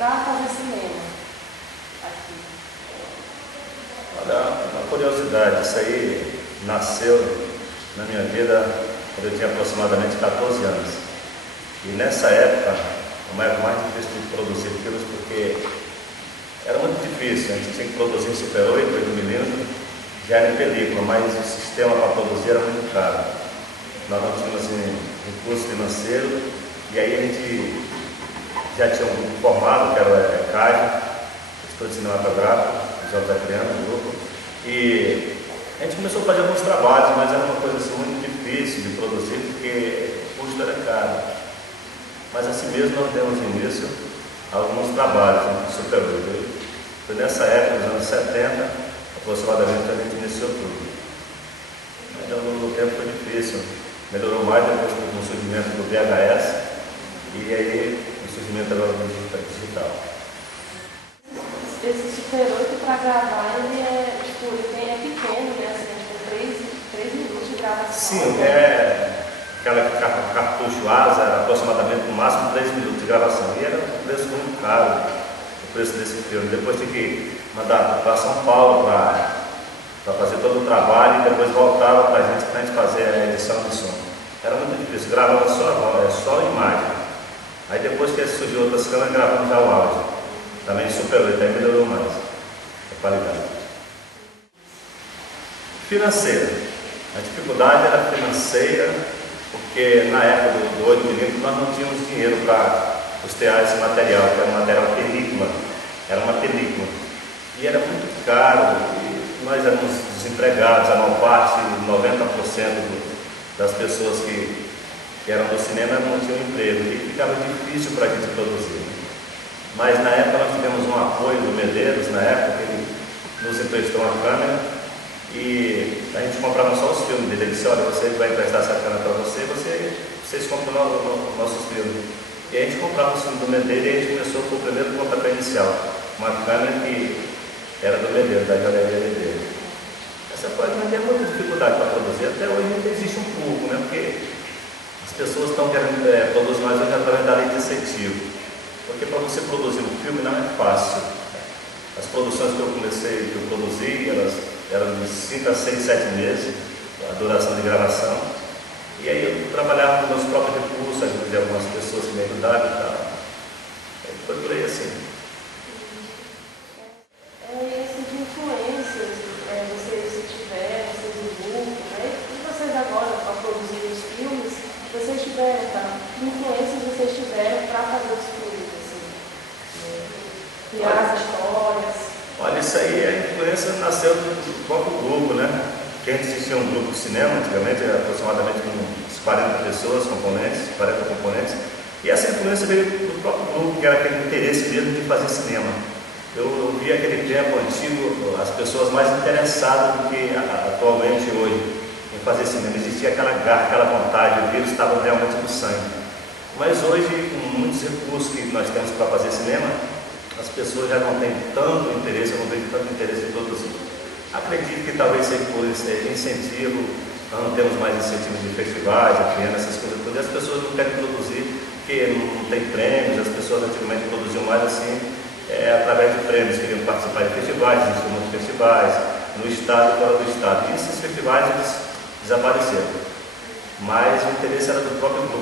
para fazer cinema aqui? Olha, uma curiosidade, isso aí nasceu na minha vida quando eu tinha aproximadamente 14 anos. E nessa época, uma época mais difícil de produzir filmes, porque era muito difícil, a gente tinha que produzir em Super 8, 8mm, já era em película, mas o sistema para produzir era muito caro. Nós não tínhamos assim, recurso financeiro, e aí a gente já tinha um grupo formado, que era o ECAD, Estúdio Cinematográfico, José Criano, um grupo, e a gente começou a fazer alguns trabalhos, mas era uma coisa assim, muito difícil de produzir, porque o custo era caro. Mas assim mesmo nós demos início a alguns trabalhos no Super 8. Foi nessa época, nos anos 70, aproximadamente, a gente iniciou tudo. Mas ao longo do tempo foi difícil. Melhorou mais depois com o surgimento do VHS e aí o surgimento agora do digital. Esse Super 8 para gravar, ele é, tipo, é pequeno, né? Assim, tipo, 3 minutos de gravação. Sim, aquela cartucho asa era aproximadamente no máximo 3 minutos de gravação. E era um preço muito caro, o preço desse filme. Depois tinha que mandar para São Paulo para fazer todo o trabalho e depois voltava para a gente fazer a edição de som. Era muito difícil, gravava só imagem. Aí depois que surgiu outras câmeras, gravamos já o áudio. Também Super 8, aí melhorou mais a qualidade. Financeira. A dificuldade era financeira, porque na época do 8mm nós não tínhamos dinheiro para custear esse material, que era um material película. Era uma película. E era muito caro, e nós éramos desempregados, a maior parte, 90% das pessoas que eram do cinema não tinham emprego, e ficava difícil para a gente produzir. Mas na época nós tivemos um apoio do Medeiros, na época ele nos emprestou uma câmera e a gente comprava só os filmes dele. Ele disse, olha, você vai emprestar essa câmera para vocês compram nossos filmes. E a gente comprava os filmes do Medeiros e a gente começou com o primeiro pontapé inicial, uma câmera que era do Medeiros, da galeria Medeiros. Essa coisa não tem muita dificuldade para produzir, até hoje ainda existe um pouco, né? Porque as pessoas estão querendo produzir mais hoje através da lei de incentivo. Porque para você produzir um filme não é fácil. As produções que eu produzi, elas eram de 5 a 6, 7 meses, a duração de gravação. E aí eu trabalhava com meus próprios recursos, ajudei algumas pessoas que me ajudaram e tal. Foi por aí assim. E assim, de influências, vocês tiveram, vocês do grupo, né? E vocês agora, para produzir os filmes, vocês tiveram, tá? Que influências vocês tiveram para fazer os filmes? Criar as histórias. Olha, isso aí, a influência nasceu do próprio grupo, né? Que a gente existia um grupo de cinema, antigamente, aproximadamente com uns 40 pessoas, 40 componentes, e essa influência veio do próprio grupo, que era aquele interesse mesmo de fazer cinema. Eu vi aquele tempo antigo, as pessoas mais interessadas do que atualmente hoje em fazer cinema. Existia aquela garra, aquela vontade, o vírus estava realmente no sangue. Mas hoje, com muitos recursos que nós temos para fazer cinema, as pessoas já não têm tanto interesse, eu não vejo tanto interesse em produzir. Acredito que talvez seja por esse incentivo, nós não temos mais incentivos de festivais, apenas essas coisas todas, e as pessoas não querem produzir porque não tem prêmios, as pessoas antigamente produziam mais assim, através de prêmios, queriam participar de festivais, existiam muitos festivais, no estado e fora do estado. E esses festivais eles desapareceram. Mas o interesse era do próprio grupo.